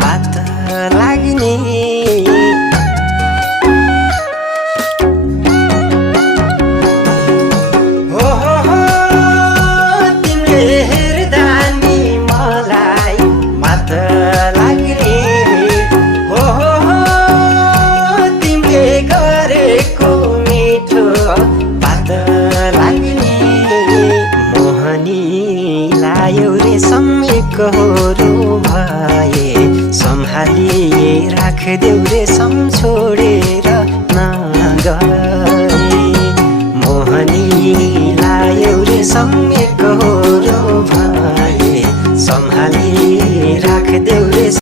बात लाग्ने कहोरो भए सम्हालिए राखदेऊ रे छोडेर नगए मोहनी लायौ रे सम्मे कहोरो भए सम्हालिए राखदेऊ